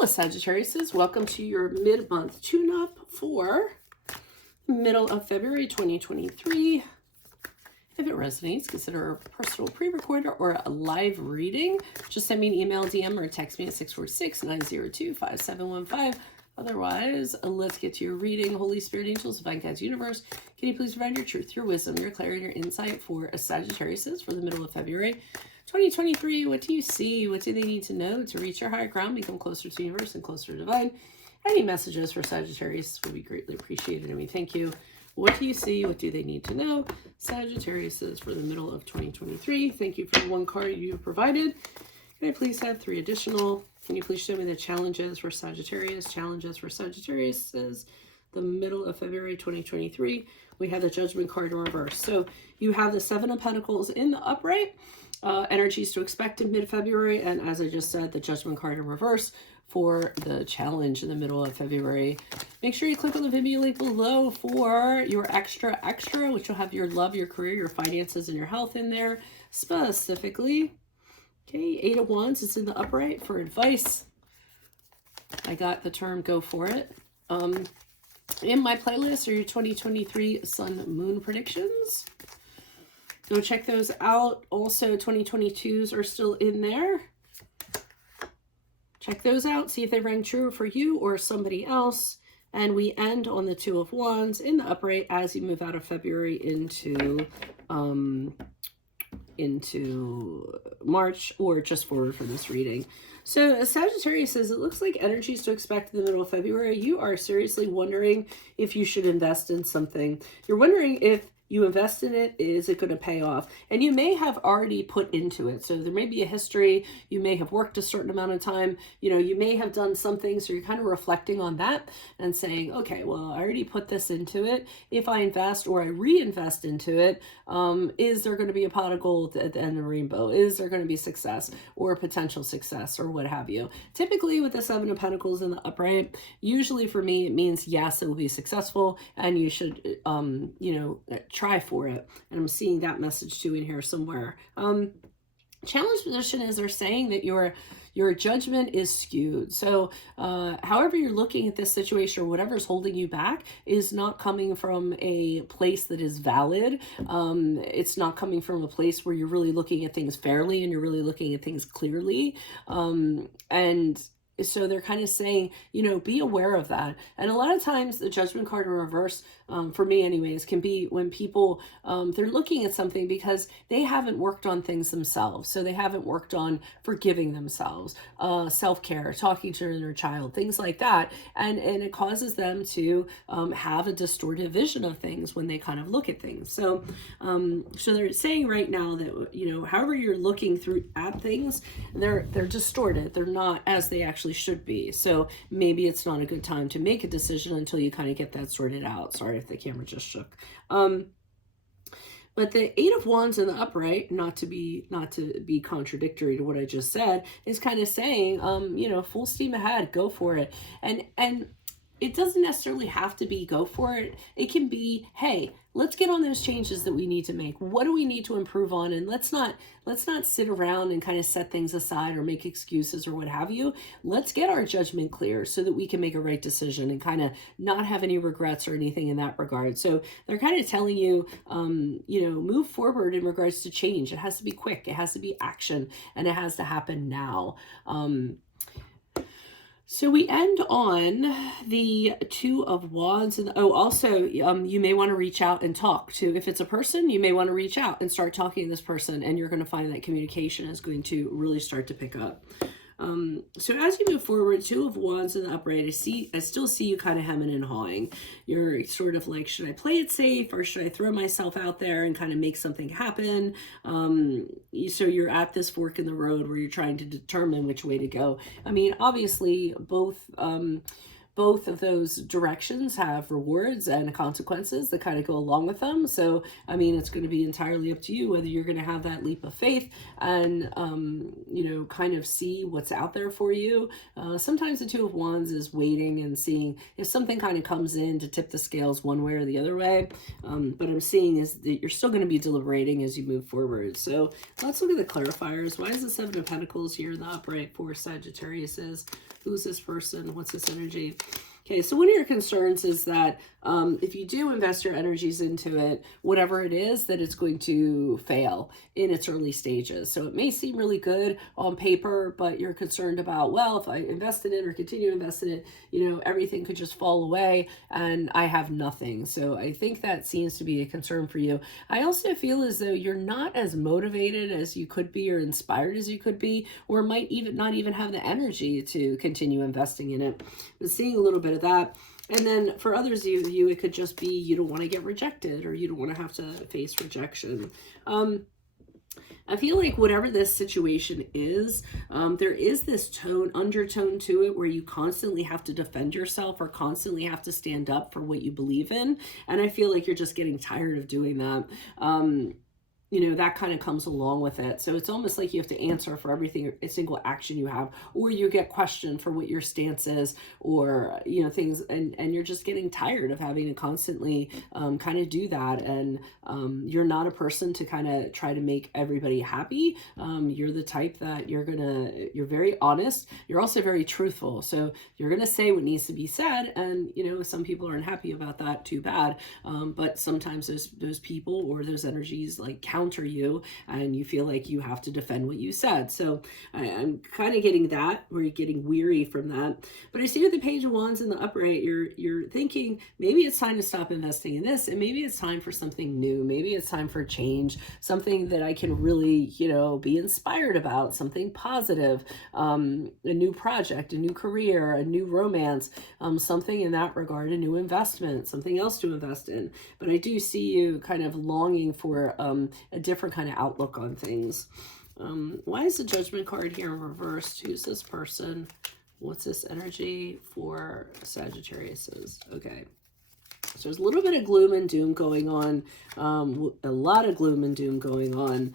Hello, Sagittarius. Welcome to your mid-month tune-up for middle of February 2023. If it resonates, consider a personal pre-recorder or a live reading. Just send me an email, DM, or text me at 646-902-5715. Otherwise, let's get to your reading. Holy Spirit, angels, divine guides, universe, can you please provide your truth, your wisdom, your clarity, your insight for a Sagittarius for the middle of February 2023? What do you see? What do they need to know to reach your higher ground, become closer to the universe and closer to divine? Any messages for Sagittarius would be greatly appreciated, and we thank you. What do you see? What do they need to know? Sagittarius for the middle of 2023. Thank you for the one card you have provided. Can I please have 3 additional? Can you please show me the challenges for Sagittarius? Challenges for Sagittarius is the middle of February 2023. We have the Judgment card in reverse. So you have the 7 of Pentacles in the upright. Energies to expect in mid-February. And as I just said, the Judgment card in reverse for the challenge in the middle of February. Make sure you click on the Venmo link below for your extra, which will have your love, your career, your finances, and your health in there specifically. Okay, 8 of Wands is in the upright for advice. I got the term go for it. In my playlist are your 2023 Sun Moon predictions. Go check those out. Also, 2022s are still in there. Check those out. See if they rang true for you or somebody else. And we end on the 2 of Wands in the upright as you move out of February into March, or just forward for this reading. So Sagittarius says, it looks like energies to expect in the middle of February. You are seriously wondering if you should invest in something. You're wondering if you invest in it, is it going to pay off? And you may have already put into it. So there may be a history. You may have worked a certain amount of time. You know, you may have done something. So you're kind of reflecting on that and saying, okay, well, I already put this into it. If I invest or I reinvest into it, is there going to be a pot of gold at the end of the rainbow? Is there going to be success or potential success or what have you? Typically with the 7 of Pentacles in the upright, usually for me, it means yes, it will be successful and you should, try for it. And I'm seeing that message too in here somewhere. Challenge position is they're saying that your judgment is skewed. So however you're looking at this situation or whatever's holding you back is not coming from a place that is valid. It's not coming from a place where you're really looking at things fairly and you're really looking at things clearly. And so they're kind of saying, be aware of that. And a lot of times the Judgment card in reverse, for me anyways, can be when people, they're looking at something because they haven't worked on things themselves. So they haven't worked on forgiving themselves, self-care, talking to their child, things like that. And it causes them to have a distorted vision of things when they kind of look at things. So, so they're saying right now that, however you're looking through at things, they're distorted. They're not as they actually should be. So maybe it's not a good time to make a decision until you kind of get that sorted out. Sorry if the camera just shook. But the 8 of Wands in the upright, not to be contradictory to what I just said, is kind of saying, full steam ahead, go for it. And it doesn't necessarily have to be go for it. It can be, hey, let's get on those changes that we need to make. What do we need to improve on? And let's not sit around and kind of set things aside or make excuses or what have you. Let's get our judgment clear so that we can make a right decision and kind of not have any regrets or anything in that regard. So they're kind of telling you, move forward in regards to change. It has to be quick. It has to be action, and it has to happen now. So we end on the 2 of Wands. And also, you may want to reach out and talk to, if it's a person, you may want to reach out and start talking to this person, and you're going to find that communication is going to really start to pick up. So as you move forward, 2 of Wands in the upright, I still see you kind of hemming and hawing. You're sort of like, should I play it safe or should I throw myself out there and kind of make something happen? So you're at this fork in the road where you're trying to determine which way to go. I mean, obviously both both of those directions have rewards and consequences that kind of go along with them. So, I mean, it's going to be entirely up to you whether you're going to have that leap of faith and, kind of see what's out there for you. Sometimes the Two of Wands is waiting and seeing if something kind of comes in to tip the scales one way or the other way. But I'm seeing is that you're still going to be deliberating as you move forward. So let's look at the clarifiers. Why is the Seven of Pentacles here in the upright for Sagittarius? Who's this person? What's this energy? Okay, so one of your concerns is that if you do invest your energies into it, whatever it is, that it's going to fail in its early stages. So it may seem really good on paper, but you're concerned about, well, if I invest in it or continue to invest in it, everything could just fall away and I have nothing. So I think that seems to be a concern for you. I also feel as though you're not as motivated as you could be or inspired as you could be, or might even not even have the energy to continue investing in it. I'm seeing a little bit of that. And then for others of you, it could just be you don't want to get rejected or you don't want to have to face rejection. I feel like whatever this situation is, there is this undertone to it where you constantly have to defend yourself or constantly have to stand up for what you believe in. And I feel like you're just getting tired of doing that. That kind of comes along with it. So it's almost like you have to answer for everything, a single action you have, or you get questioned for what your stance is, or, things, and you're just getting tired of having to constantly kind of do that. And you're not a person to kind of try to make everybody happy. You're the type that you're very honest. You're also very truthful. So you're going to say what needs to be said. And, some people aren't happy about that, too bad. But sometimes those people or those energies like counter you and you feel like you have to defend what you said. So I'm kind of getting that, where you're getting weary from that. But I see with the Page of Wands in the upright, you're thinking maybe it's time to stop investing in this, and maybe it's time for something new. Maybe it's time for change, something that I can really, be inspired about, something positive, a new project, a new career, a new romance, something in that regard, a new investment, something else to invest in. But I do see you kind of longing for a different kind of outlook on things. Why is the Judgment card here reversed? Who's this person? What's this energy for Sagittarius? Okay. So there's a little bit of gloom and doom going on, a lot of gloom and doom going on.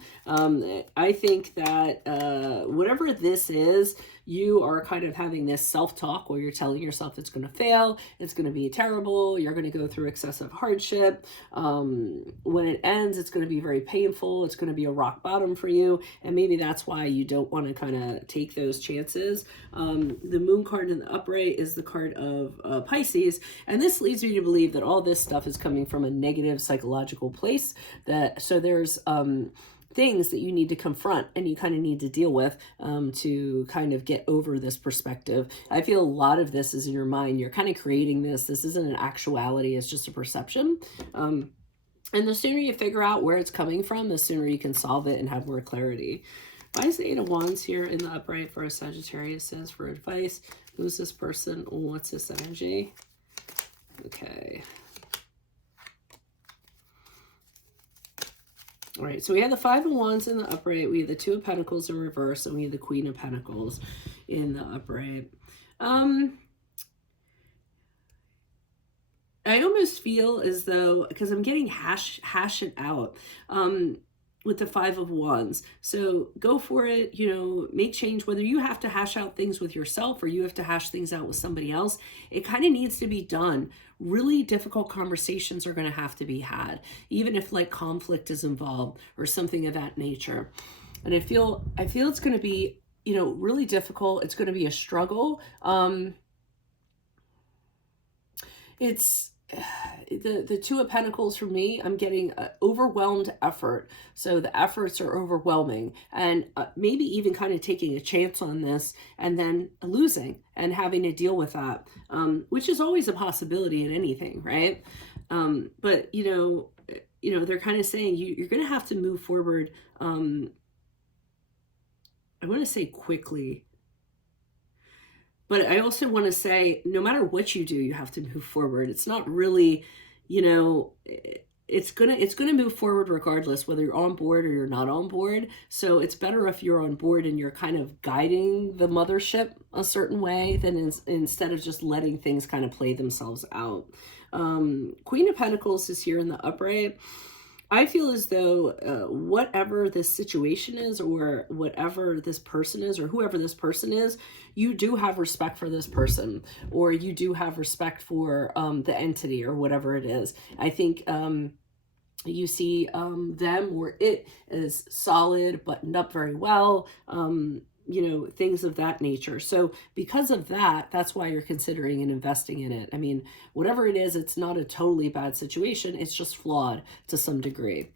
I think that whatever this is, you are kind of having this self-talk where you're telling yourself it's going to fail, it's going to be terrible, you're going to go through excessive hardship. When it ends, it's going to be very painful, it's going to be a rock bottom for you, and maybe that's why you don't want to kind of take those chances. The Moon card in the upright is the card of Pisces, and this leads me to believe that all this stuff is coming from a negative psychological place. So there's things that you need to confront and you kind of need to deal with to kind of get over this perspective. I feel a lot of this is in your mind. You're kind of creating this. This isn't an actuality. It's just a perception. And the sooner you figure out where it's coming from, the sooner you can solve it and have more clarity. Why is the Eight of Wands here in the upright for a Sagittarius for advice? Who's this person? What's this energy? Okay. All right, so we have the Five of Wands in the upright, we have the Two of Pentacles in reverse, and we have the Queen of Pentacles in the upright. I almost feel as though, because I'm getting hash it out with the Five of Wands. So go for it, make change, whether you have to hash out things with yourself or you have to hash things out with somebody else. It kind of needs to be done. Really difficult conversations are going to have to be had, even if like conflict is involved or something of that nature. And I feel it's going to be, really difficult. It's going to be a struggle. It's the Two of Pentacles for me, I'm getting overwhelmed effort. So the efforts are overwhelming, and maybe even kind of taking a chance on this and then losing and having to deal with that, which is always a possibility in anything, right? But they're kind of saying you're going to have to move forward. I want to say quickly. But I also want to say, no matter what you do, you have to move forward. It's not really, it's gonna move forward regardless, whether you're on board or you're not on board. So it's better if you're on board and you're kind of guiding the mothership a certain way than instead of just letting things kind of play themselves out. Queen of Pentacles is here in the upright. I feel as though whatever this situation is, or whatever this person is, or whoever this person is, you do have respect for this person, or you do have respect for the entity or whatever it is. I think you see them or it is solid, buttoned up very well, you know, things of that nature. So because of that, that's why you're considering and investing in it. I mean, whatever it is, it's not a totally bad situation. It's just flawed to some degree.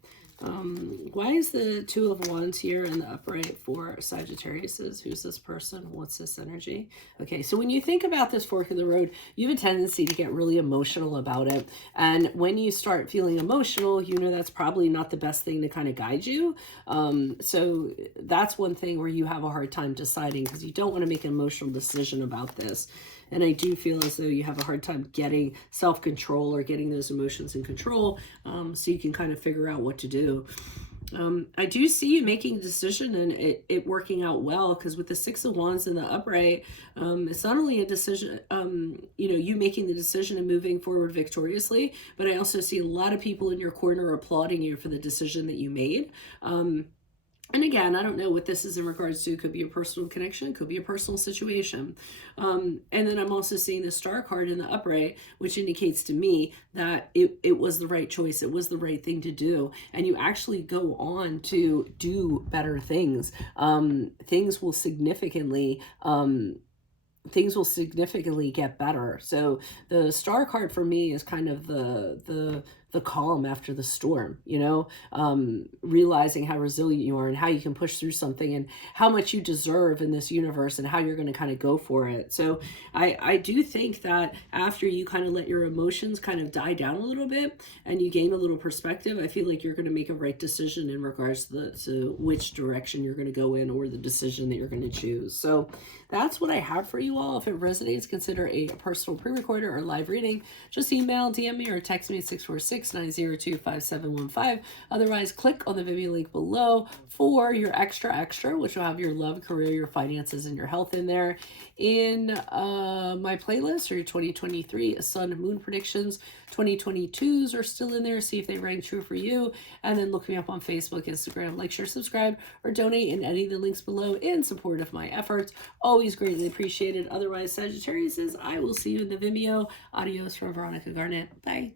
Why is the Two of Wands here in the upright for Sagittariuses? Who's this person? What's this energy? Okay, so when you think about this fork in the road, you have a tendency to get really emotional about it. And when you start feeling emotional, you know that's probably not the best thing to kind of guide you. So that's one thing where you have a hard time deciding, because you don't want to make an emotional decision about this. And I do feel as though you have a hard time getting self-control or getting those emotions in control, so you can kind of figure out what to do. I do see you making a decision and it working out well, because with the Six of Wands in the upright, it's not only a decision, you know, you making the decision and moving forward victoriously, but I also see a lot of people in your corner applauding you for the decision that you made. And again, I don't know what this is in regards to. It could be a personal connection. It could be a personal situation. And then I'm also seeing the Star card in the upright, which indicates to me that it was the right choice. It was the right thing to do. And you actually go on to do better things. Things will significantly get better. So the Star card for me is kind of the calm after the storm, you know, realizing how resilient you are and how you can push through something and how much you deserve in this universe and how you're going to kind of go for it. So I do think that after you kind of let your emotions kind of die down a little bit and you gain a little perspective, I feel like you're going to make a right decision in regards to which direction you're going to go in, or the decision that you're going to choose. So that's what I have for you all. If it resonates, consider a personal pre-recorder or live reading. Just email, DM me, or text me at 646-902-5715. Otherwise, click on the Vimeo link below for your extra, which will have your love, career, your finances, and your health in there. In my playlist, or your 2023 Sun Moon predictions, 2022s are still in there. See if they rang true for you. And then look me up on Facebook, Instagram, like, share, subscribe, or donate in any of the links below in support of my efforts. Always greatly appreciated. Otherwise, Sagittarius, I will see you in the Vimeo. Adios from Veronica Garnet. Bye.